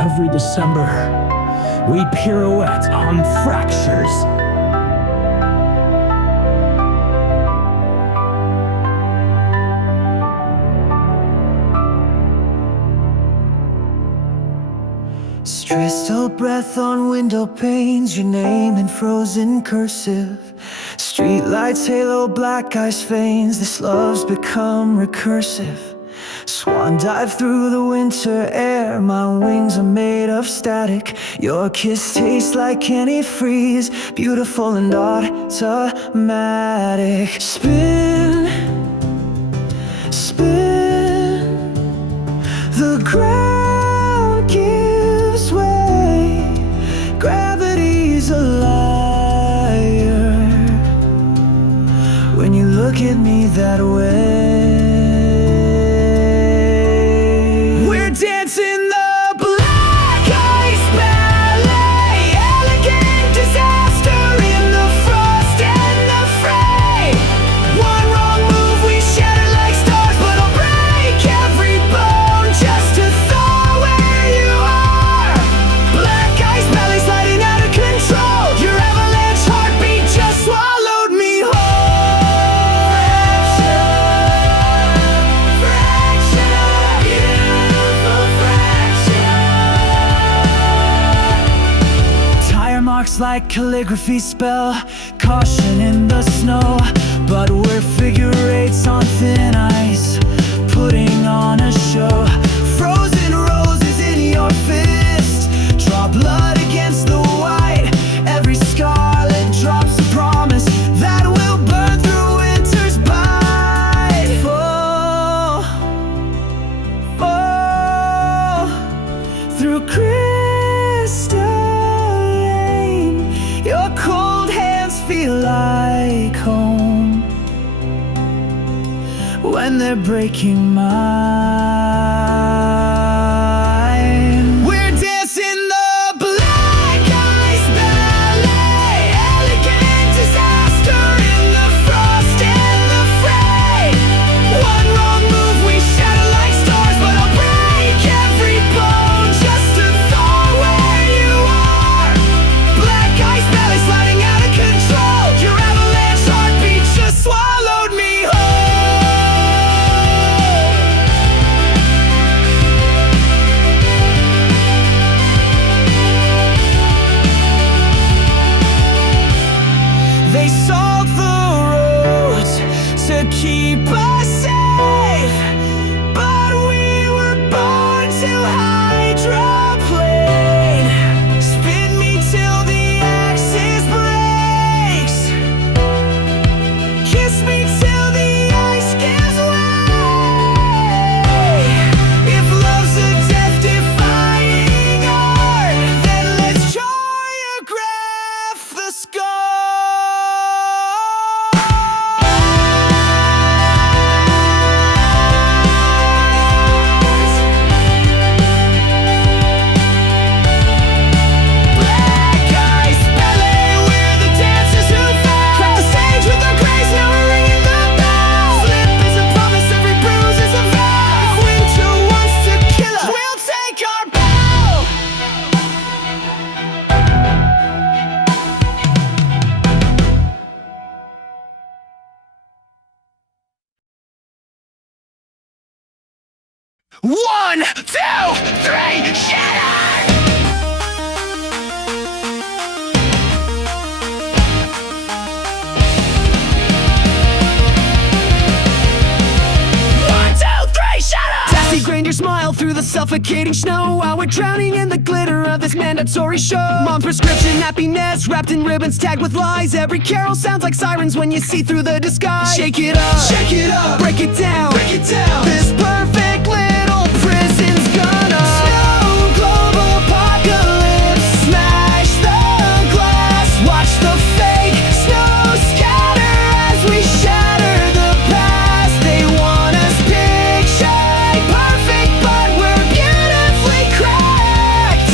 Every December, we pirouette on fractures. Crystal breath on window panes, your name in frozen cursive. Streetlights, halo, black ice veins, this love's become recursive. Swan dive through the winter air, my wings are made of static. Your kiss tastes like antifreeze, beautiful and automatic. Spin, spin, the ground gives way, gravity's a liar when you look at me that way. We're dancing the black ice ballet, elegant disaster in the frost and the fray. One wrong move, we shatter like stars, but I'll break every bone just to thaw where you are. Black ice ballet sliding out of control, your avalanche heartbeat just swallowed me whole. Fracture, beautiful fracture. Tire marks like calligraphy spell caution in the snow, but we're figure eights on thin ice, putting on a show. Frozen roses in your fist, draw blood against the white. Every scarlet drops a promise that will burn through winter's bite. Fall, fall through crystalline. Your cold hands feel like home when they're breaking mine. We're dancing the black ice ballet, elegant disaster in the frost and the fray. One wrong move, we shatter like stars, but I'll break every bone just to thaw where you are. Black ice ballet sliding out of control, your avalanche heartbeat just swallowed me whole. They salt the roads to keep us safe, but we were born to hydroplane. Spin me till the axis breaks, kiss me till the ice gives way. If love's a death-defying art, then let's choreograph the scar. Black ice ballet, we're the dancers who fell. Crack the stage with our grace, now we're ringing the bell. Slip is a promise, every bruise is a vow. If winter wants to kill us, we'll take our bow. One, two, three, shatter! One, two, three, shatter! Sassy grained your smile through the suffocating snow, while we're drowning in the glitter of this mandatory show. Mom's prescription happiness wrapped in ribbons tagged with lies. Every carol sounds like sirens when you see through the disguise. Shake it up, break it down, This perfect little prison's gonna Snowglobe apocalypse, smash the glass, watch the fake snow scatter as we shatter the past. They want us pictured perfect, but we're beautifully cracked.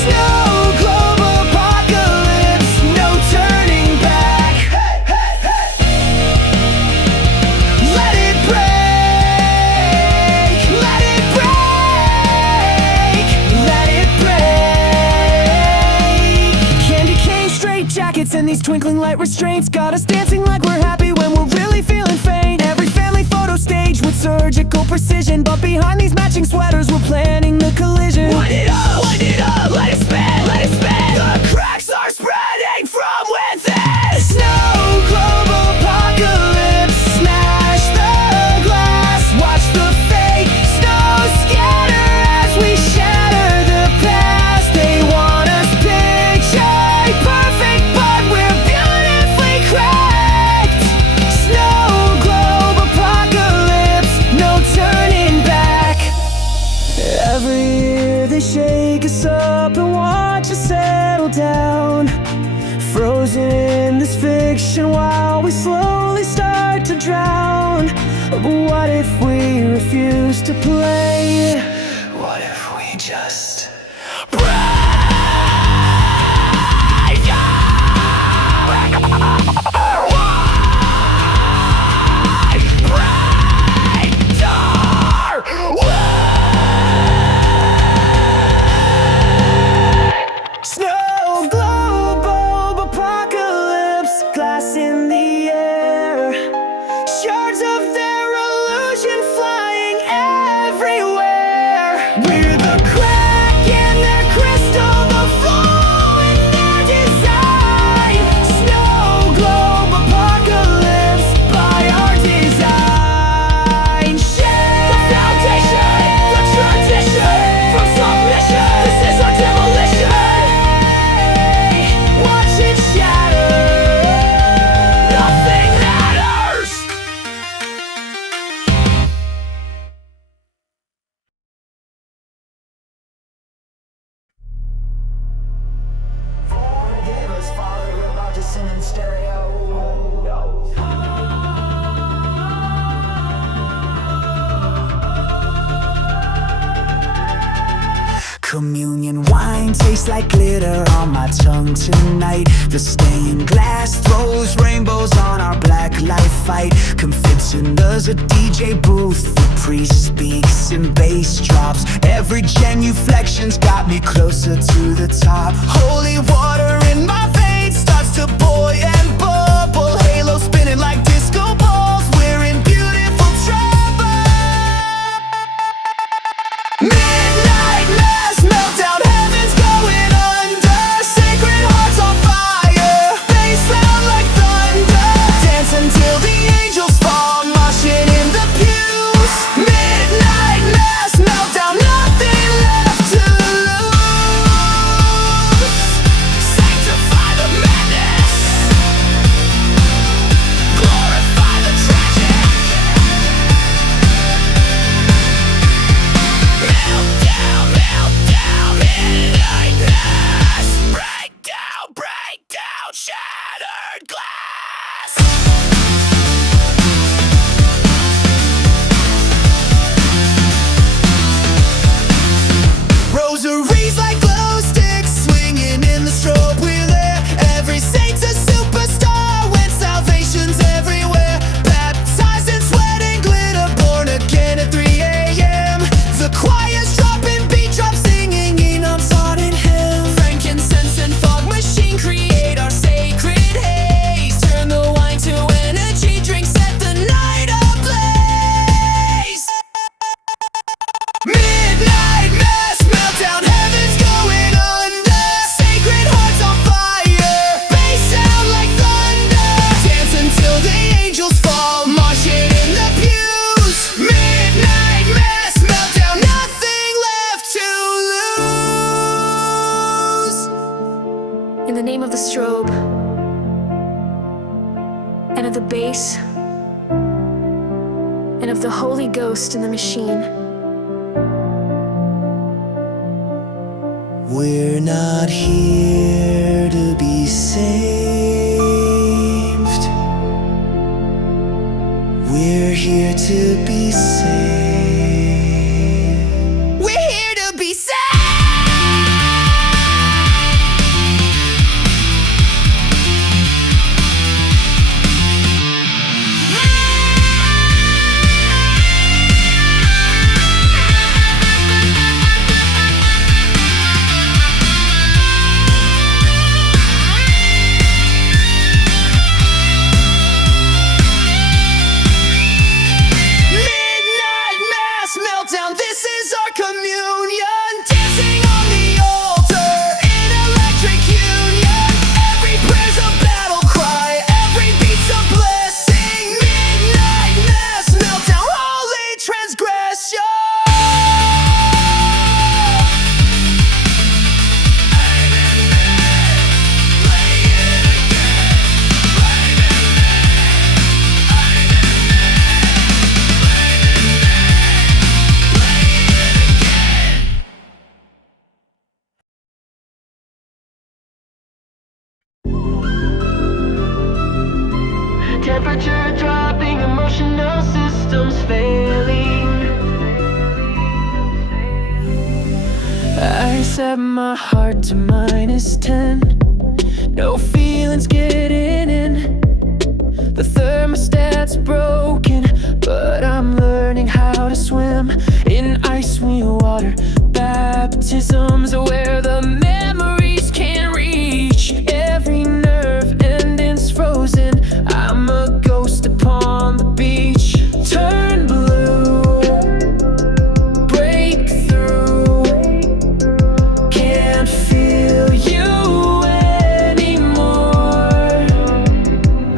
Snowglobe apocalypse, no turning back. Let it break. These twinkling light restraints got us dancing like we're happy when we're really feeling faint. Every family photo staged with surgical precision, but behind these matching sweaters we're planning the collision. Wind it up, let it spin, let it spin. The cracks are spreading from within. Snow globe apocalypse, smash the glass, watch the fake snow scatter as we shatter the past. They want us picture perfect, but we're beautifully cracked. Snow globe apocalypse, no turning back. Every year they shake us up and watch us settle down, frozen in this fiction while we slowly start to drown. But what if we refuse to play? What if we just Snow globe apocalypse, glass in the air, shards of their illusion flying everywhere. We're the crack in their crystal, the flaw in their design. Snow globe apocalypse by our design. Share the foundation, the transition from submission. This is our demolition. Watch it shatter. Nothing matters. Forgive us, Father, we're about to sing in stereo. Communion wine tastes like glitter on my tongue tonight. The stained glass throws rainbows on our black light fight. Confessioners, a DJ booth, the priest speaks in bass drops. Every genuflection's got me closer to the top. Holy water in my veins starts to boil and bubble. Halo spinning like disco balls, we're in beautiful trouble. Midnight mass meltdown, heaven's going under. Sacred hearts on fire, bass sound like thunder. Dance until the angels fall, moshing in the pews. Midnight mass meltdown, nothing left to lose. Sanctify the madness, glorify the tragic. Meltdown, meltdown, midnight mass. Break down, shattered glass. Rosaries like glow sticks, swinging in the strobe, we're there. Every saint's a superstar when salvation's everywhere. Baptized in sweat and glitter, born again at 3 a.m. The choir's dropping beat drops, singing enums on in hell. Frankincense and fog machine create our sacred haze. Turn the wine to energy, drink, set the night ablaze. Midnight mass meltdown, heaven's going under. Sacred hearts on fire, bass sound like thunder. Dance until the angels fall, moshing in the pews. Midnight mass meltdown, nothing left to lose. In the name of the strobe, and of the bass, and of the Holy Ghost in the machine. We're not here to be saved. We're here to be saved. We're here to be saved. temperature dropping, emotional systems failing. I set my heart to -10. No feelings getting in. The thermostat's broken, but I'm learning how to swim in ice water. Baptisms are where the memories can't reach. Every nerve ending's frozen. I'm a ghost upon the beach. Turn blue, break through. Can't feel you anymore.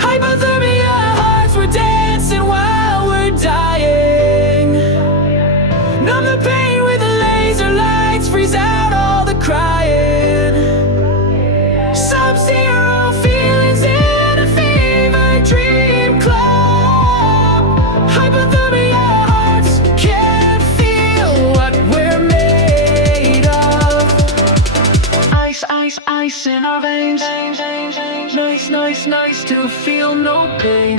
Hypothermia hearts, we're dancing while we're dying. Numb the pain with the laser lights, freeze out all the crying. Sub-zero feelings in a fever dream club. Hypothermia hearts can't feel what we're made of. Ice, ice, ice in our veins. Nice, nice, nice to feel no pain.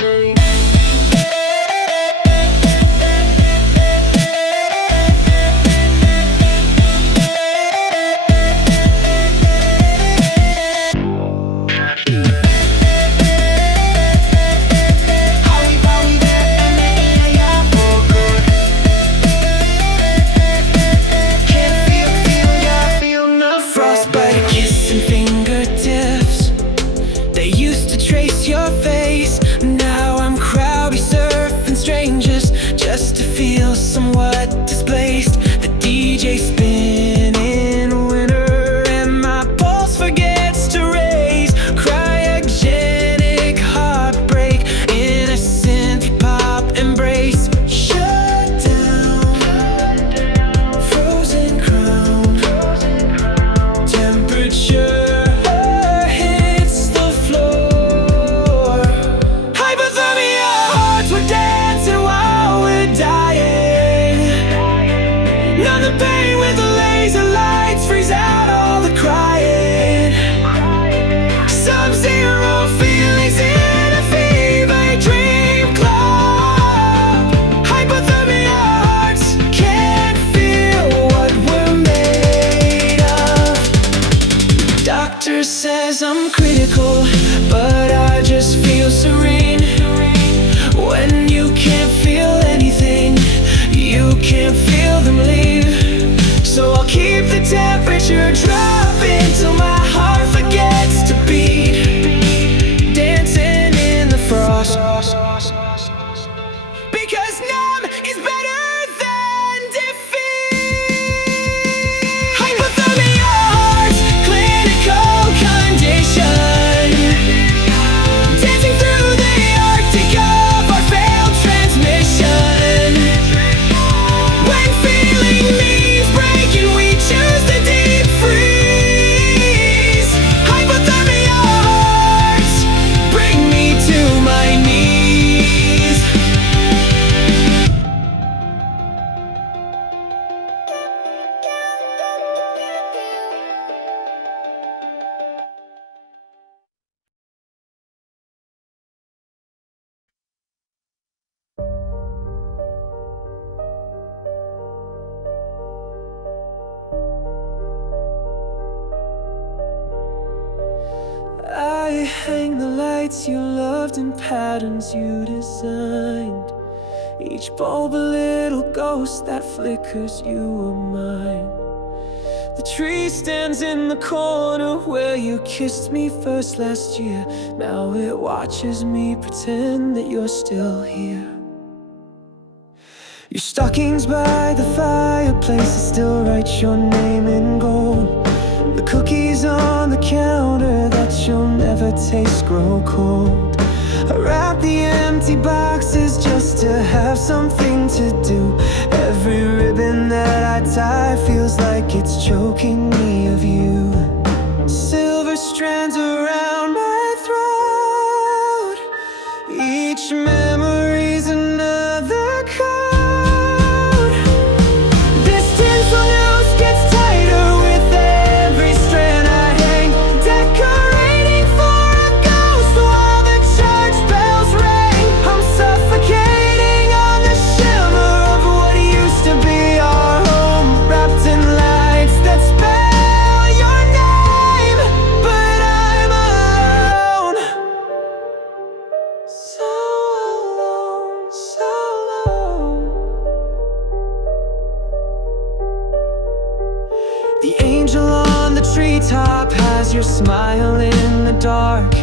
Frostbite kissing fingertips. They used to trace your face. Now I'm crowdy surfing strangers just to feel somewhat displaced. The DJ spinning winter and my pulse forgets to raise. Cryogenic heartbreak in a synth pop embrace. Shut down, frozen crown. Temperature hits the floor. Hypothermia hearts, we're dancing while we're dying. Numb the pain with the laser lights, freeze out all the crying. Sub-zero feelings in a fever dream club. Hypothermia hearts can't feel what we're made of. Doctor says I'm critical, but I just feel serene. When you can't feel anything, you can't feel them leave. So I'll keep the temperature dropping till my heart forgets to beat. Dancing in the frost, because numb is better than defeat. Hypothermia hearts, clinical condition. Dancing through the Arctic of our failed transmission. When feeling means breaking, we choose the deep freeze. Hypothermia hearts, bring me to my knees. I hang the lights you loved in patterns you designed. Each bulb a little ghost that flickers, you are mine. The tree stands in the corner where you kissed me first last year. Now it watches me pretend that you're still here. Your stockings by the fireplace still write your name in gold. The cookies on the counter that you'll never taste grow cold. I wrap the empty boxes just to have something to do. Every ribbon that I tie feels like it's choking me of you. Silver strands around my throat. Each memory's another code. This tinsel noose gets tighter with every strand I hang, decorating for a ghost while the church bells ring. So alone, so alone. The angel on the treetop has your smile in the dark.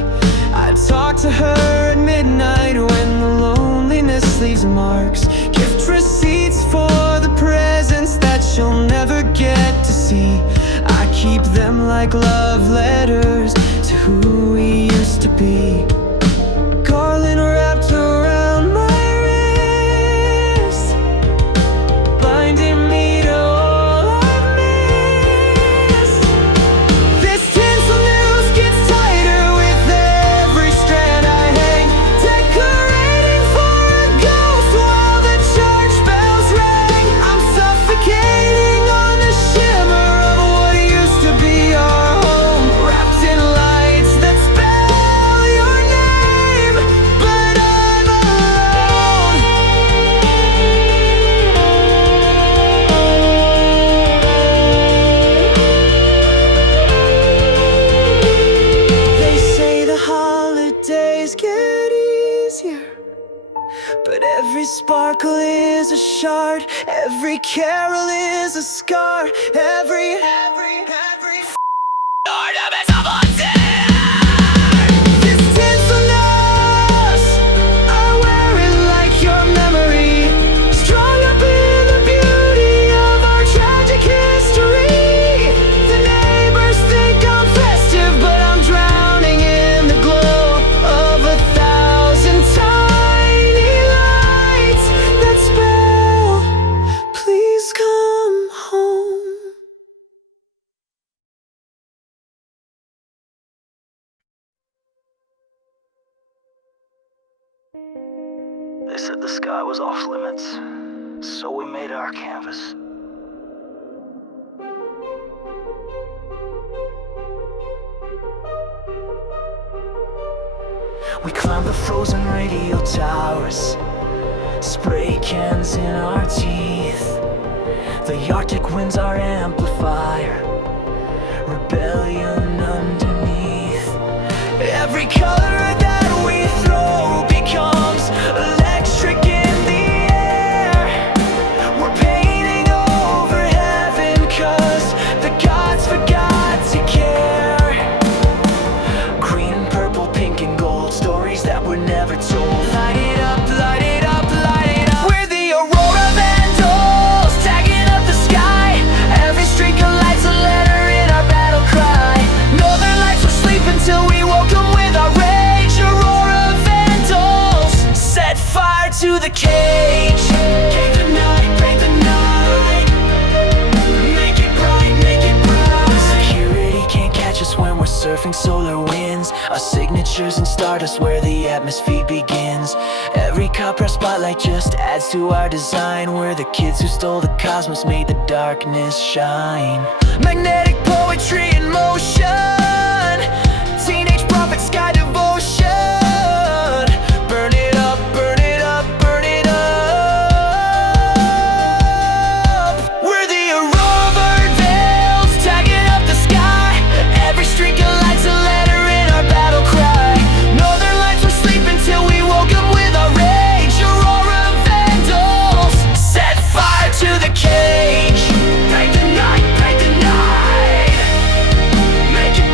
I talk to her at midnight when the loneliness leaves marks. Gift receipts for the presents that you'll never get to see. I keep them like love letters to who we used to be. Garland wrapped around my wrist, binding me to all I've missed. This tinsel noose gets tighter with every strand I hang, decorating for a ghost while the church bells ring. I'm suffocating on the shimmer of what used to be our home, wrapped in lights that spell your name, but I'm alone. They say the holidays get easier, but every sparkle is a shard, every carol is a scar, every ornament of a tear. This tinsel knows I wear it like your memory, strung up in the beauty of our tragic history. The neighbors think I'm festive, but I'm drowning in the glow of 1,000 tiny lights that spell, please come home. They said the sky was off limits, so we made our canvas. We climbed the frozen radio towers, spray cans in our teeth. The Arctic winds our amplifier, rebellion underneath. Every color that we throw becomes electric in the air. We're painting over heaven 'cause the gods forgot to care. Green and purple, pink and gold, stories that were never told. Light it up, light it up, light it up. We're the Aurora Vandals, tagging up the sky. Every streak of light's a letter in our battle cry. Northern lights were sleeping till we woke 'em with our rage. Aurora Vandals set fire to the cage. Break the night, break the night. Make it bright, make it bright. Security can't catch us when we're surfing solar winds. Our signatures in stardust where the atmosphere begins. Every copper spotlight just adds to our design. We're the kids who stole the cosmos, made the darkness shine. Magnetic poetry in motion, teenage prophet sky devotion. Burn it up, burn it up, burn it up. We're the Aurora Vandals, tagging up the sky. Every streak of light's a letter in our battle cry. Northern lights were sleeping till we woke 'em with our rage. Aurora Vandals set fire to the cage. Break the night, break the night. Make it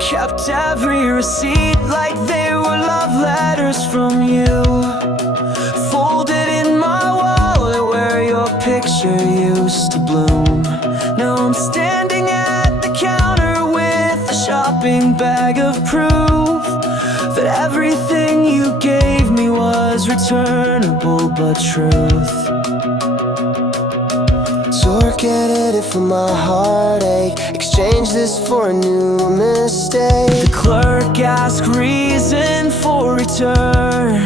kept every receipt like they were love letters from you, folded in my wallet where your picture used to bloom. Now I'm standing at the counter with a shopping bag of proof that everything you gave me was returnable but truth. Get it for my heartache, exchange this for a new mistake. The clerk asked reason for return.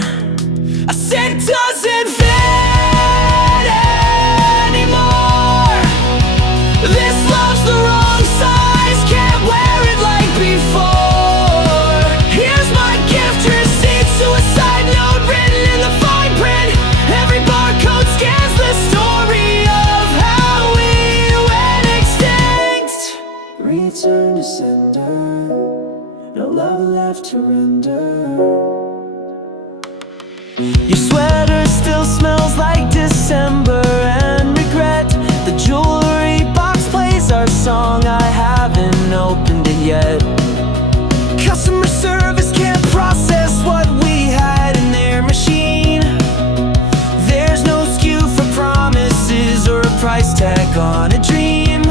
I said doesn't fit anymore. This love's the wrong size, can't wear it like before. Here's my gift receipt, suicide note written in the fine print. Every barcode scans the story of how we went extinct. Return to sender, no love left to render. Your sweater still smells like December and regret. The jewelry box plays our song, I haven't opened it yet. Customer service can't process what we had in their machine. There's no SKU for promises or a price tag on a dream.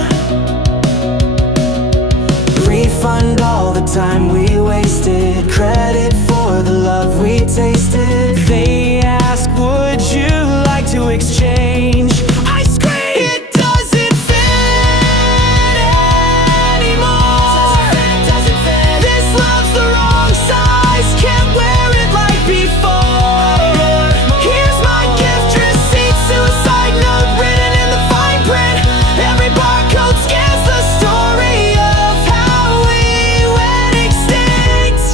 Refund all the time we wasted, credit for the love we tasted. They ask, would you like to exchange? I scream, it doesn't fit anymore. This love's the wrong size, can't wear it like before. Here's my gift receipt, suicide note written in the fine print. Every barcode scans the story of how we went extinct.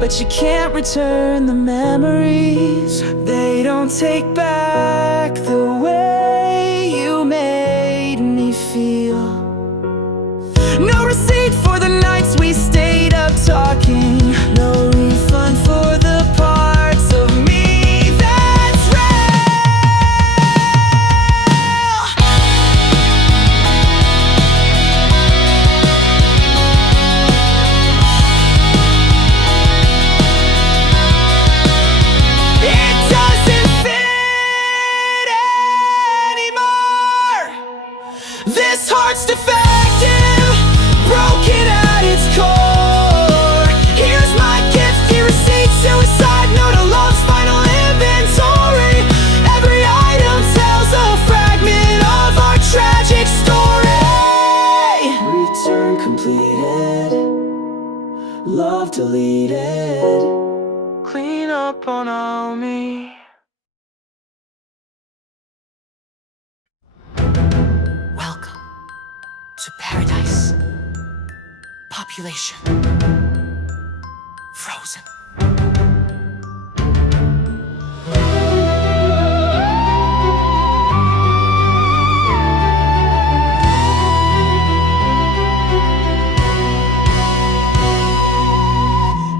But you can't return the memories, they don't take back the way you made me feel. No receipt for the nights we stayed up talking, no refund for the parts of me that's It doesn't fit anymore. This heart's defective, broken at its core. Here's my gift, your receipt, suicide note, a love's final inventory. Every item tells a fragment of our tragic story. Return completed, love deleted. Clean up on all me. Welcome to paradise. Population frozen.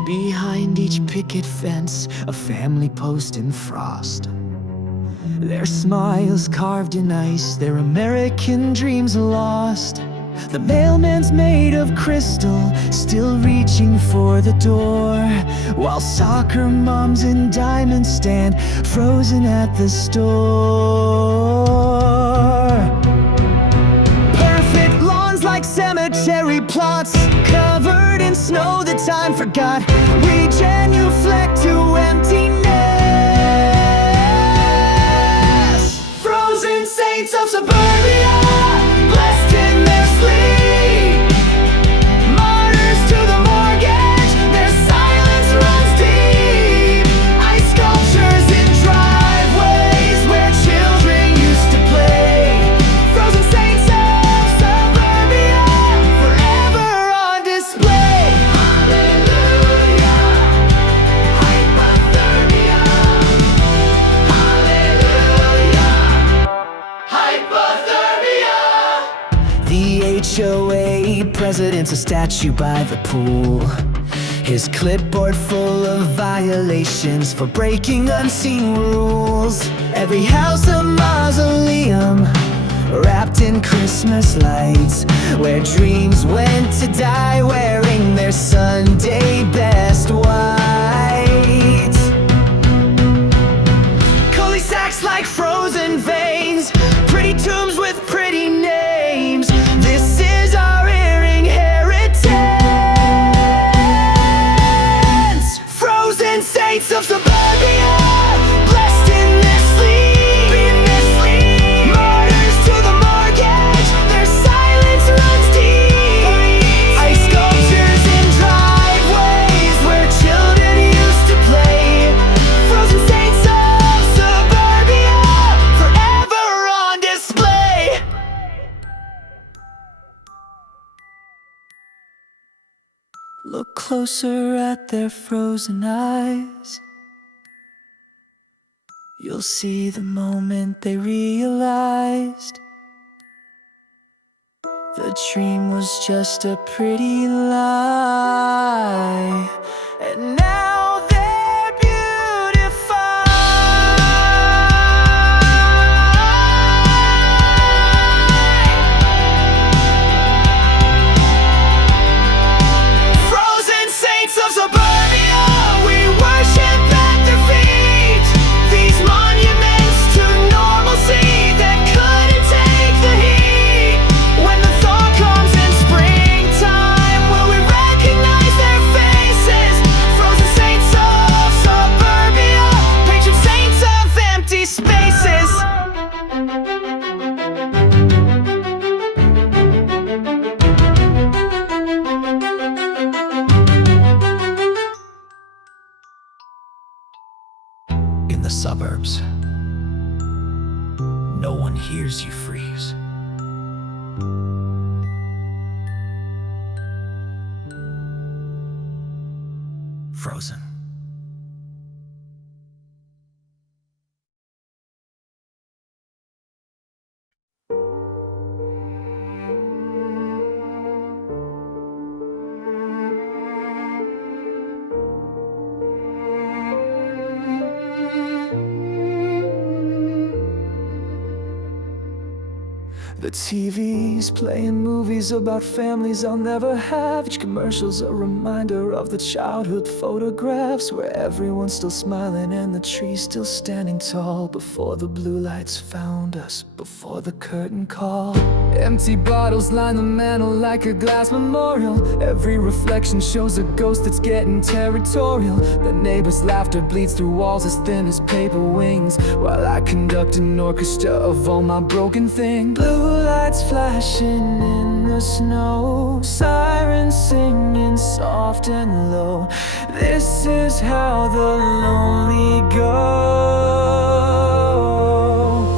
Behind each picket fence, a family post in frost. Their smiles carved in ice, their American dreams lost. The mailman's made of crystal, still reaching for the door, while soccer moms in diamonds stand, frozen at the store. Perfect lawns like cemetery plots, covered in snow that time forgot. We genuflect to emptiness. Frozen saints of Suburbia, blessed in their sleep. Martyrs to the mortgage, their silence runs deep. Ice sculptures in driveways where children used to play. Frozen saints of Suburbia, forever on display. Hallelujah, hypothermia. Hallelujah, hypothermia. The HOA president's a statue by the pool, his clipboard full of violations for breaking unseen rules. Every house a mausoleum, wrapped in Christmas lights, where dreams went to die wearing their sun. saints of Suburbia, blessed in their sleep, martyrs to the mortgage, their silence runs deep. Ice sculptures in driveways where children used to play, frozen saints of Suburbia, forever on display. Look closer at their frozen eyes. You'll see the moment they realized the dream was just a pretty lie. And now they're beautified. Frozen saints of Suburbia, we worship at their feet. These monuments to normalcy that couldn't take the heat. When the thaw comes in springtime, will we recognize their faces? Frozen saints of Suburbia, patron saints of empty spaces. In the suburbs, no one hears you freeze. Frozen. The TV's playing movies about families I'll never have. Each commercial's a reminder of the childhood photographs where everyone's still smiling and the tree's still standing tall. Before the blue lights found us, before the curtain call. Empty bottles line the mantel like a glass memorial. Every reflection shows a ghost that's getting territorial. The neighbor's laughter bleeds through walls as thin as paper wings, while I conduct an orchestra of all my broken things. Blue lights flashing in the snow, sirens singing soft and low. This is how the lonely go.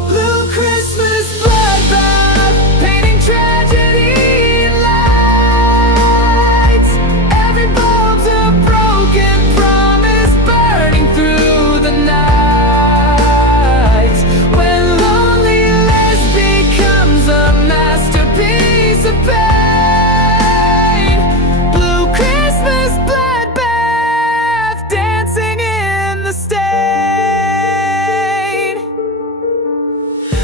Blue Christmas bloodbath, painting tragedy in lights. Every bulb's a broken promise burning through the night. When loneliness becomes a masterpiece of pain. Blue Christmas bloodbath, dancing in the stain.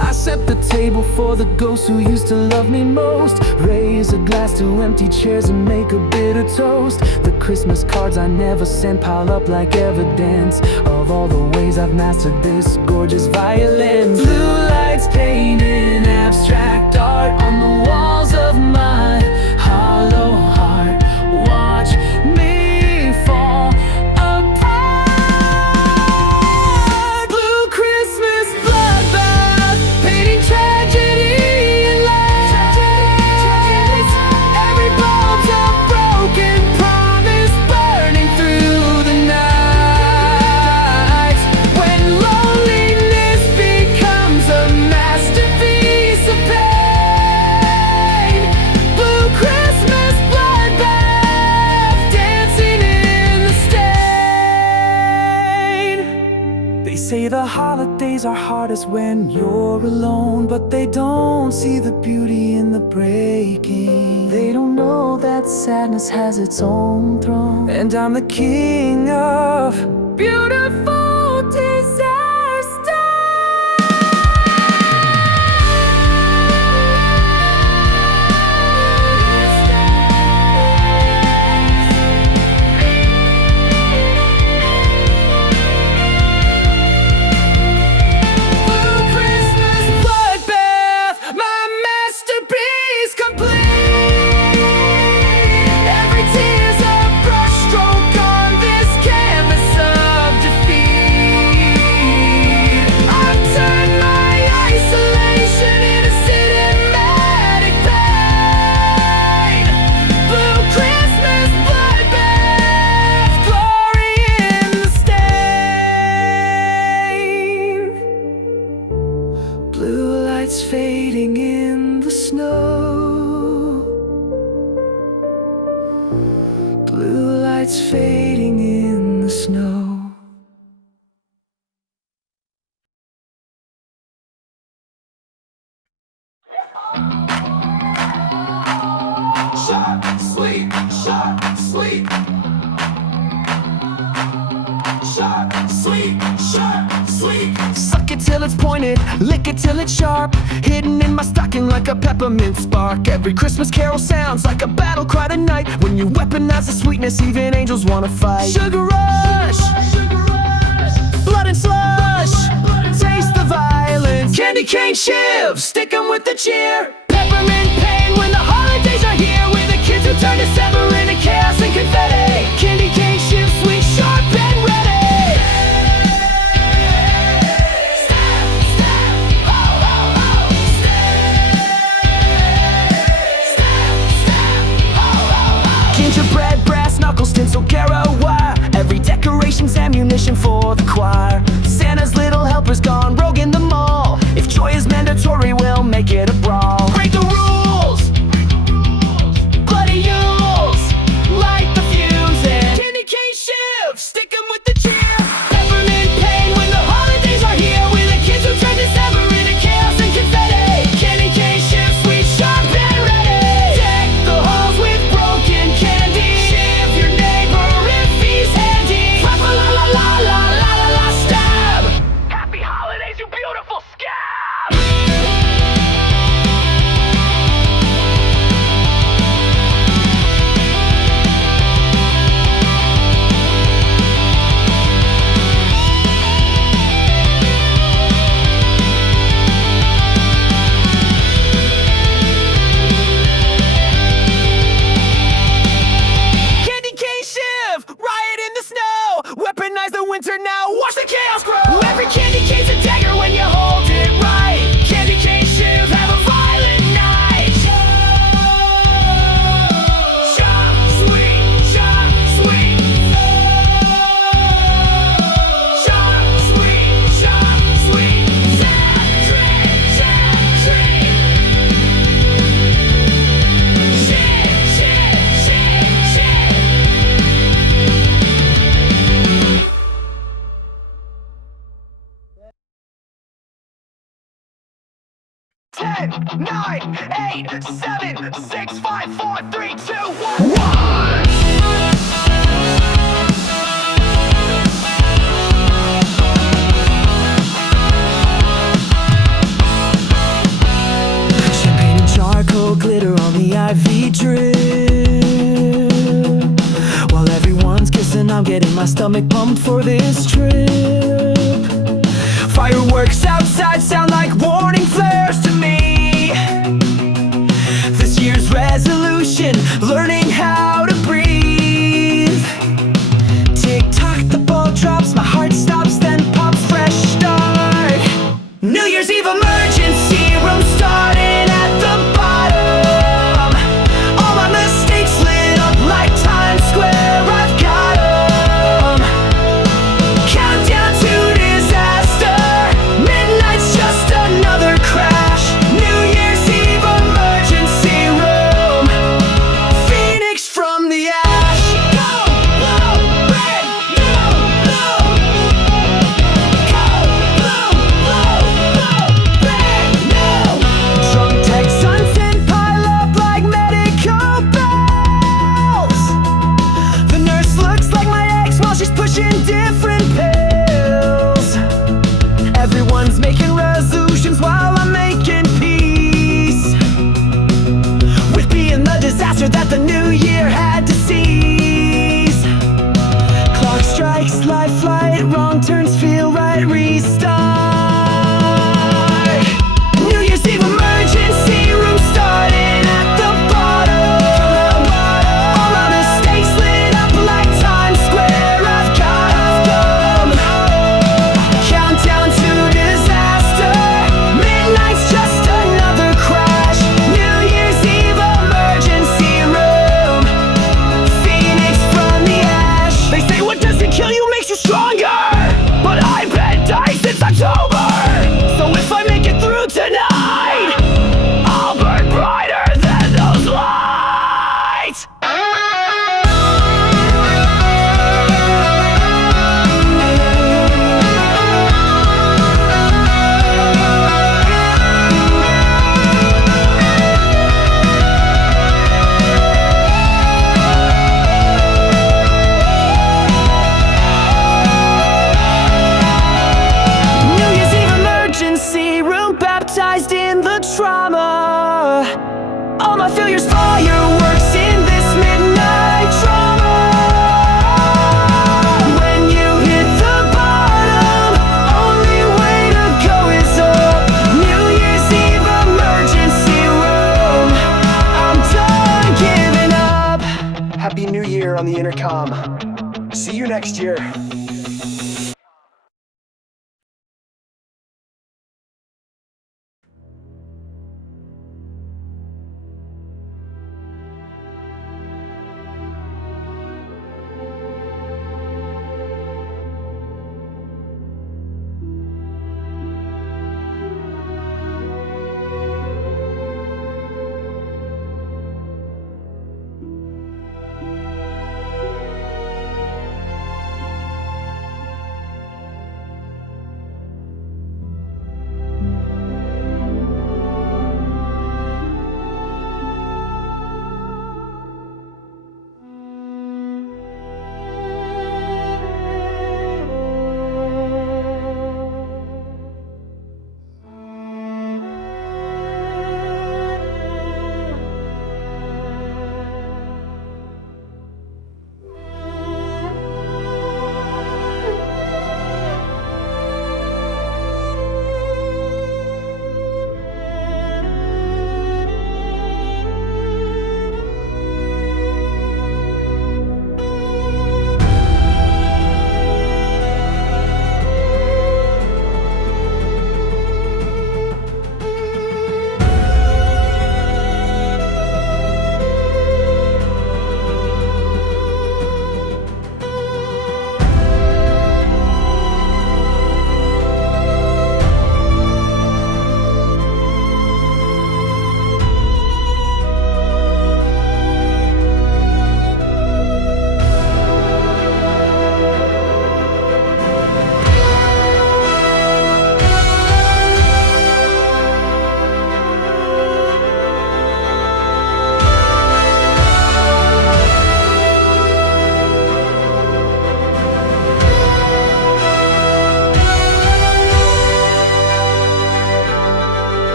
I set the table for the ghosts who used to love me most. Raise a glass to empty chairs and make a bitter toast. The Christmas cards I never sent pile up like evidence of all the ways I've mastered this gorgeous violin. Blue lights painting abstract art on the walls of my hollow heart. Watch me fall apart. Blue Christmas bloodbath, painting tragedy in lights. Every bulb's a broken promise burning through the night. When loneliness becomes a masterpiece of pain. Blue Christmas bloodbath, dancing in the stain. They say the holidays are hardest when you're alone, but they don't see the beauty in the breaking. They don't know that sadness has its own throne, and I'm the king of beautiful disaster. Blue Christmas bloodbath, my masterpiece complete. Every tear's a brushstroke on this canvas of blue lights fading in the snow. Sharp, sweet, sharp, sweet. Sharp, sweet, sharp, sweet. Suck it till it's pointed, lick it till it's sharp. Hidden in my stocking like a peppermint spark. Every Christmas carol sounds like a battle cry tonight. When you weaponize the sweetness, even angels wanna fight. Sugar rush, blood and slush, taste the violence. Candy cane Shiv, stick 'em with the cheer. Peppermint pain when the holidays are here. We're the kids who turn December into chaos and confetti. Candy cane Shiv, sweet, sharp, and ready. Gingerbread, brass knuckles, tinsel, carrow wire. Every decoration's ammunition for the choir. Santa's little helper's gone rogue in the mall. If joy is mandatory, we'll make it a brawl. Break the rules! Bloody yules! Light the fuses! Candy cane Shiv, stick 'em with the cheer. Peppermint pain when the holidays are here. We're the kids who turn December into chaos and confetti. Candy cane Shiv, sweet, sharp, and ready. Deck the halls with broken candy. Shiv your neighbor if he's handy. La la la la la la la la stab. Happy holidays, you beautiful scab. Candy cane Shiv, riot in the snow. Weaponize the winter now, watch the chaos grow. Every candy cane's a dagger when you hold it right. Candy cane Shiv, have a violent night. Sharp, sweet, sharp, sweet. Sharp, sweet, sharp, sweet. Sad, trick, sad, trick. Shit, shit, shit, shit. 10, 9, 8, 7, 6, 5, 4, 3, 2, 1. Champagne and charcoal glitter on the IV drip. While everyone's kissing, I'm getting my stomach pumped for this trip. Fireworks outside sound like warning flares to me. This year's resolution, learning how to breathe. Tick-tock, the ball drops, my heart stops, then pops, fresh start. New Year's Eve emergency room starting at the bottom. All my mistakes lit up like Times Square, I've got 'em. Countdown to disaster, midnight's just See you next year.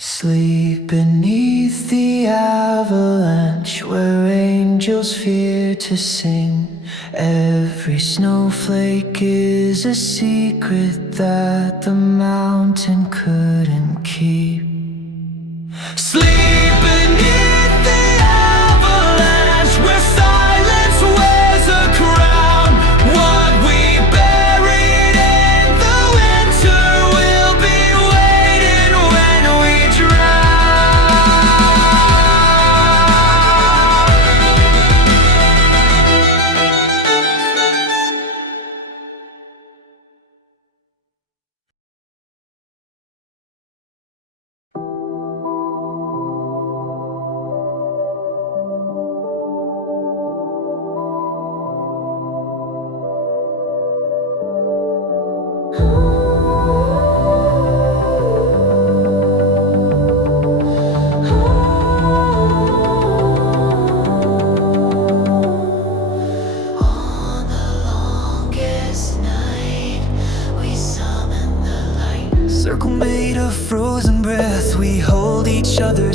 Sleep beneath the avalanche where angels fear to sing. Every snowflake is a secret that the mountain couldn't keep. Sleep beneath the avalanche where silence wears a crown. What we buried in the winter will be waiting when we drown.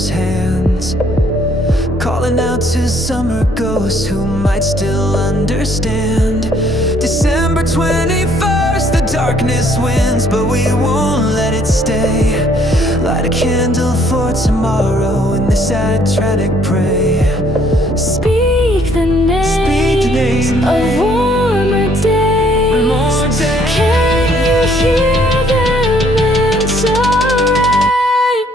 lover's hands, calling out to summer ghosts who might still understand. December 21st, the darkness wins, but we won't let it stay. Light a candle for tomorrow in this tragic prey. Speak the names of warmer days. Can you hear them enter rain?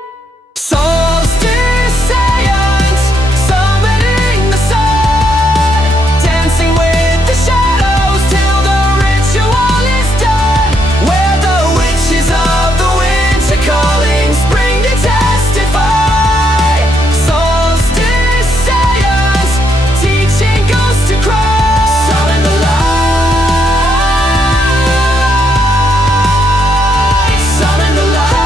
Solstice, Séance, summoning the sun, dancing with the shadows till the ritual is done. Where the witches of the winter calling spring to testify. Solstice, Séance, teaching ghosts to cry. Summon the light, summon the light.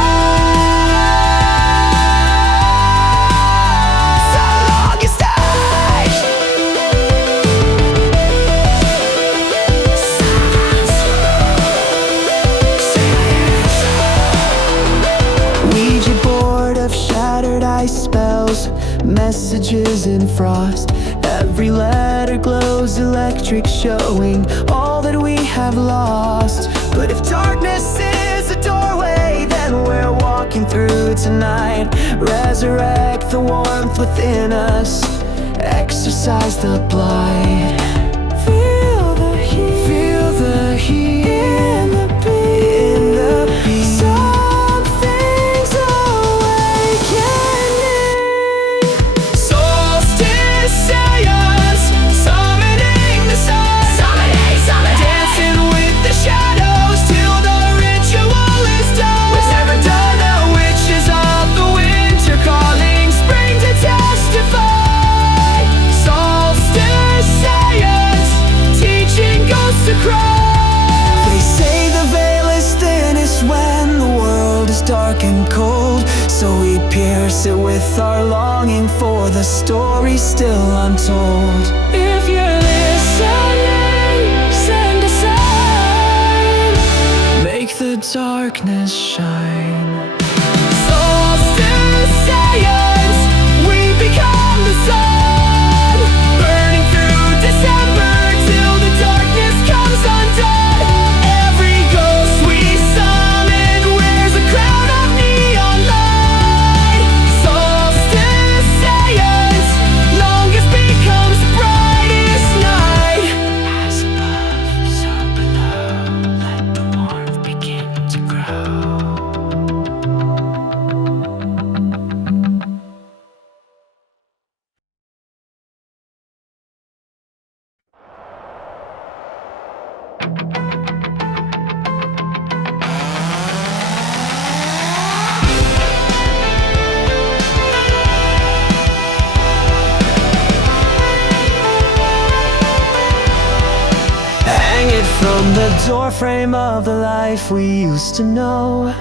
Ouija board of shattered ice spells, messages in frost. Every letter glows electric, showing all that we have lost. But if darkness is a doorway, then we're walking through tonight. Resurrect the warmth within us, exorcise the blight. Feel the heat, feel the heat in the beat, in the beat. Something's awakening. Solstice, Séance, summoning the sun, dancing with the shadows till the ritual is done. What's never done, the witches of the winter calling spring to testify. Solstice, Séance, teaching ghosts to cry. They say the veil is thinnest when the world is dark and cold, so we pierce it with our longing for the story still untold. If you're listening, send a sign. Make the darkness shine. Solstice, Séance, we become the sun, burning through December till the darkness comes undone. Every ghost we summon wears a crown of neon light. Solstice, Séance, longest becomes brightest night. As above, so below, let the warmth begin to grow. Hang it from the doorframe of the life we used to know,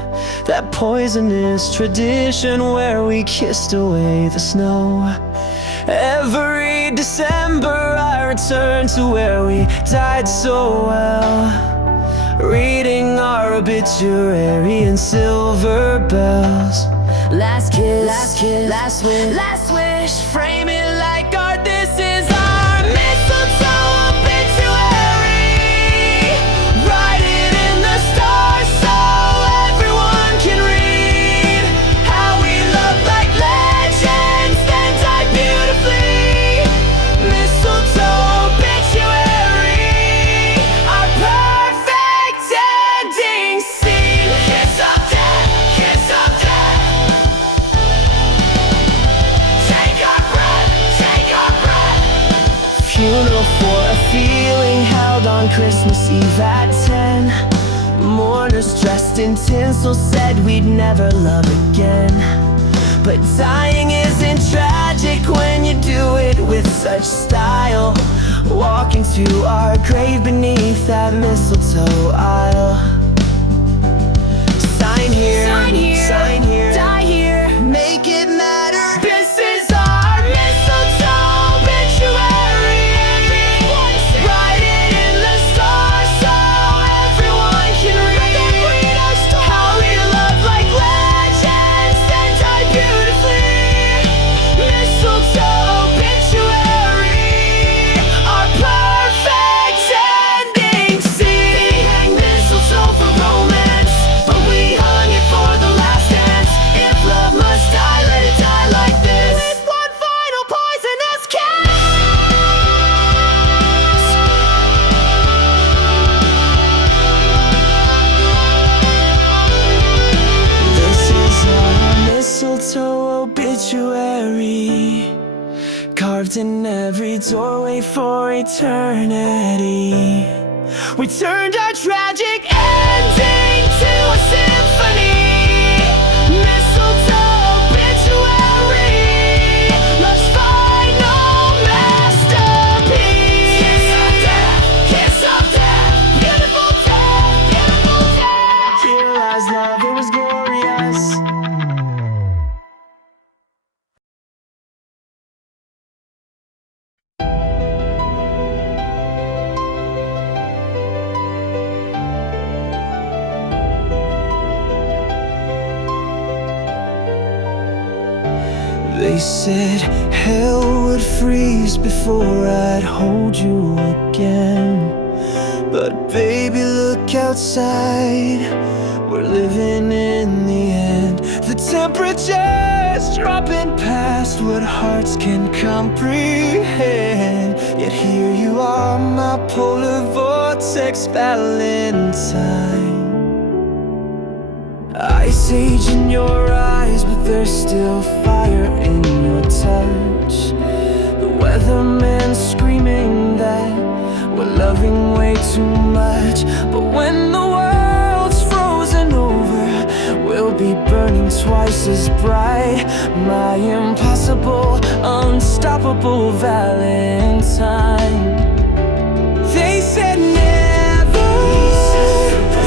that poisonous tradition where we kissed away the snow. Every December I return to where we died so well, reading our obituary in silver bells. Last kiss, last wish, frame it like art. This is our mistletoe obituary. Write it in the stars so everyone can read how we love like legends, then die beautifully. Mistletoe obituary, our perfect ending scene. Kiss of death, kiss of death. Take our breath, take our breath. Funeral for a feeling held on Christmas Eve at 10. Mourners dressed in tinsel said we'd never love again. But dying isn't tragic when you do it with such style, walking to our grave beneath that mistletoe aisle. Sign here, sign here, die here, make it matter. This is our mistletoe obituary. Write it in the stars so everyone can read how we love like legends, then die beautifully. carved in every doorway for eternity. We turned our tragic ending to a symphony. Mistletoe obituary, love's final masterpiece. Kiss of death, beautiful death, beautiful death. Realized love, it was glorious. They said hell would freeze before I'd hold you again. But baby, look outside, we're living in the end. The temperature's dropping past what hearts can comprehend. Yet here you are, my polar vortex valentine. Ice age in your eyes, but there's still fire in your touch. The weatherman's screaming that we're loving way too much. But when the world's frozen over, we'll be burning twice as bright. My impossible, unstoppable valentine. They said never,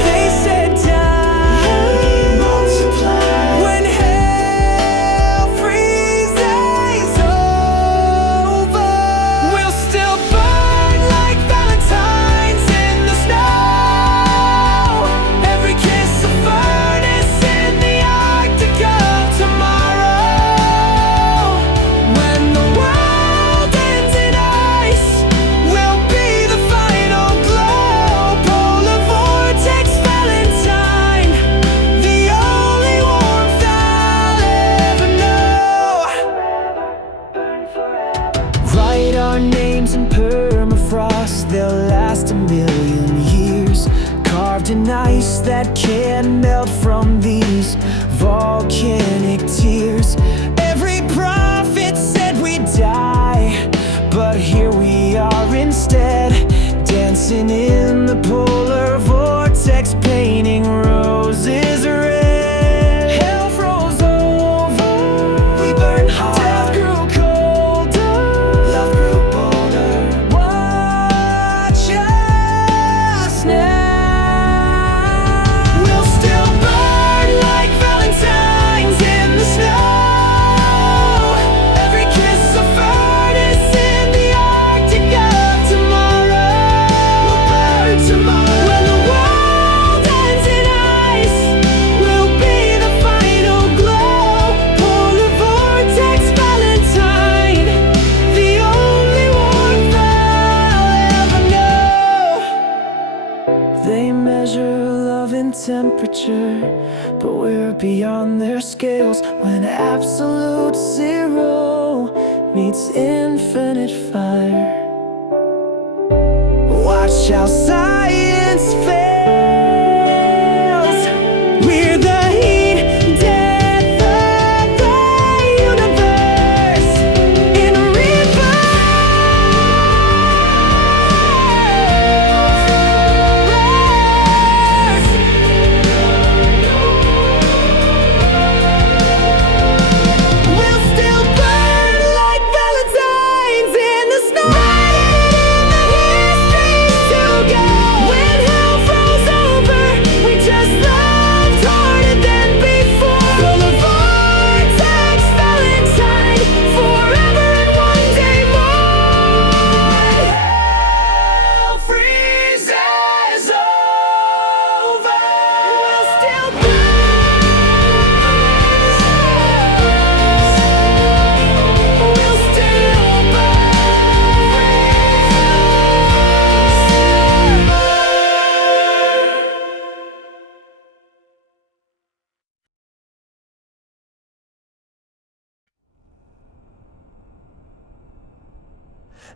they said die. When hell freezes over, we'll still burn like valentines in the snow. Every kiss a furnace in the Arctic of tomorrow. When the world ends in ice, we'll be the final glow. Polar vortex valentine, the only warmth I'll ever know. Write our names in permafrost, they'll last a million years. Carved in ice that can't melt from these volcanic tears. Every prophet said we'd die, but here we are instead, dancing in the polar vortex, painting roses red. Hell froze over, we burned hard. Death grew colder, love grew bolder. Watch us now. We'll still burn like valentines in the snow. Every kiss a furnace in the Arctic of tomorrow. We'll burn tomorrow. When the world ends in ice, we'll be the final glow. Polar vortex valentine, the only warmth I'll ever know. They measure love in temperature, but we're beyond their scales. When absolute zero meets infinite fire, watch how science fails. We're the heat, death of the universe in reverse. We'll still burn like valentines in the snow. Writing in the histories to go. When hell froze over, we just loved harder than before. Polar vortex valentine, forever and one day more. Hell freezes over, we'll still we'll still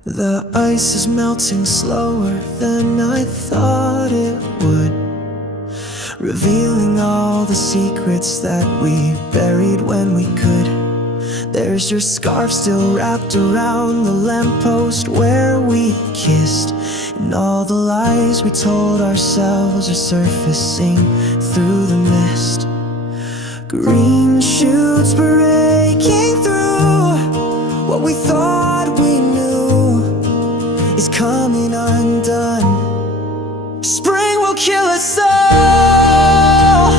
The ice is melting slower than I thought it would, revealing all the secrets that we buried when we could. There's your scarf still wrapped around the lamppost where we kissed. And all the lies we told ourselves are surfacing through the mist. Green shoots breaking through. What we thought we knew is coming undone. Spring will kill us all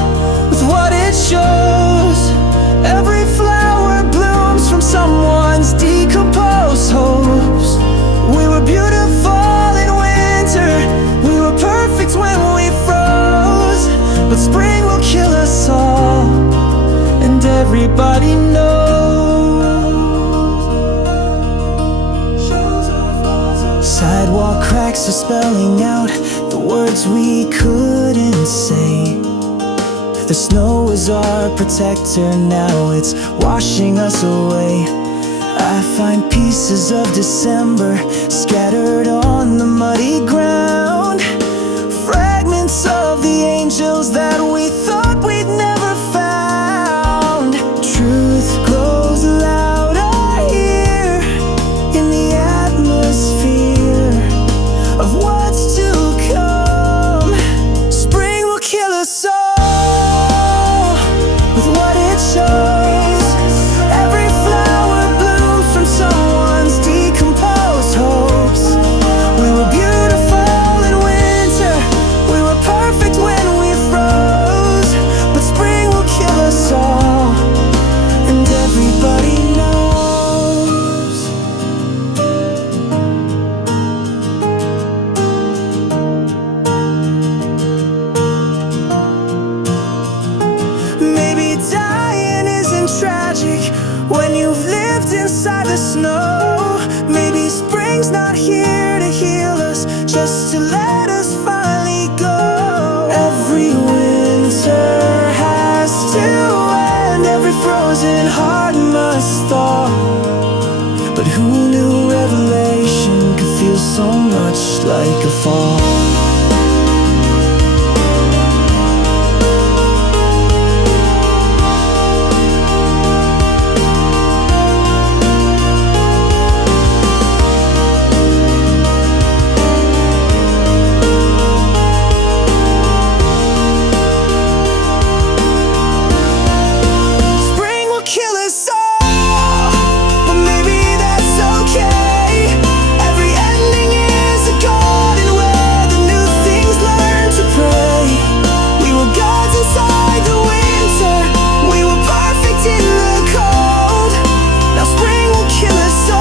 with what it shows. Every flower blooms from someone's decomposed hopes. We were beautiful in winter, we were perfect when we froze. But spring will kill us all, and everybody knows. Sidewalk cracks are spelling out the words we couldn't say. The snow is our protector now, it's washing us away. I find pieces of December scattered on the muddy ground. Fragments of the angels that we thought we'd never found. Truth glows louder here in the atmosphere of what's to come. Spring will kill us all with what it shows. Every flower blooms from someone's decomposed hopes. We were beautiful in winter, we were perfect when we froze. But spring will kill us all, and everybody knows. Maybe dying isn't tragic when you've lived inside the snow. Maybe spring's not here to heal us, just to let us finally go. Every winter has to end, every frozen heart must thaw. But who knew revelation could feel so much like a fall? Spring will kill us all, but maybe that's okay. Every ending is a garden where the new things learn to pray. We were gods inside the winter, we were perfect in the cold. Now spring will kill us all,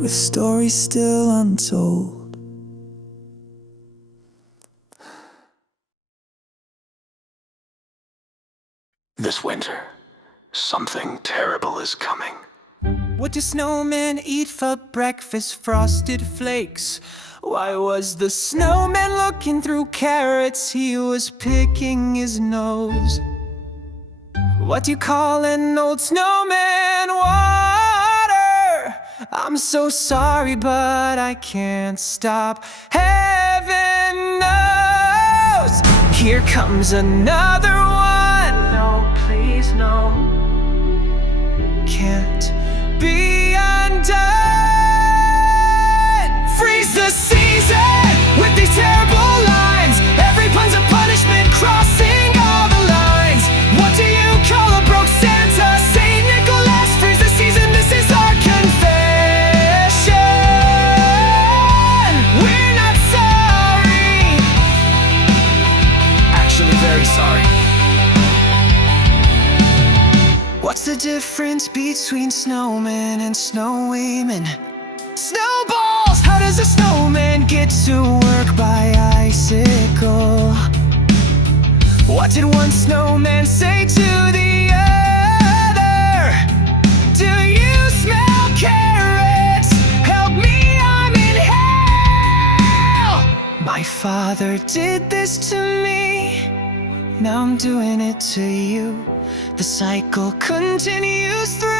with stories still untold. This winter, something terrible is coming. What do snowmen eat for breakfast? Frosted flakes. Why was the snowman looking through carrots? He was picking his nose. What do you call an old snowman? Water. I'm so sorry, but I can't stop. Heaven knows. Here comes another one. No, please, no. Can't be undone. Freeze the season with these terrible lines. Every pun's a punishment, crossing all the lines. What do you call a broke Santa? Saint Nicholas, freeze the season, this is our confession. We're not sorry. Actually, very sorry. What's the difference between snowmen and snowwomen? Snowballs! How does a snowman get to work by icicle? What did one snowman say to the other? Do you smell carrots? Help me, I'm in hell! My father did this to me, now I'm doing it to you. The cycle continues through.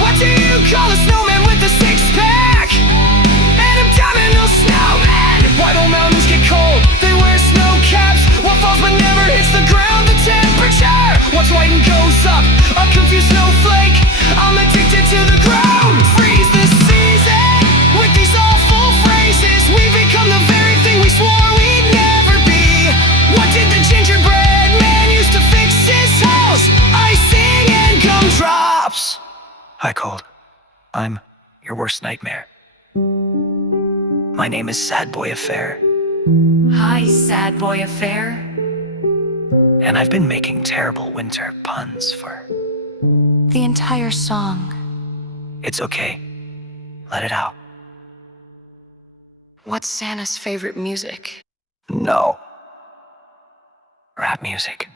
What do you call a snowman with a six-pack? I'm your worst nightmare. My name is Sadboy Affair, Hi, Sadboy Affair. and I've been making terrible winter puns for... The entire song. It's okay. Let it out. What's Santa's favorite music? No. Rap music.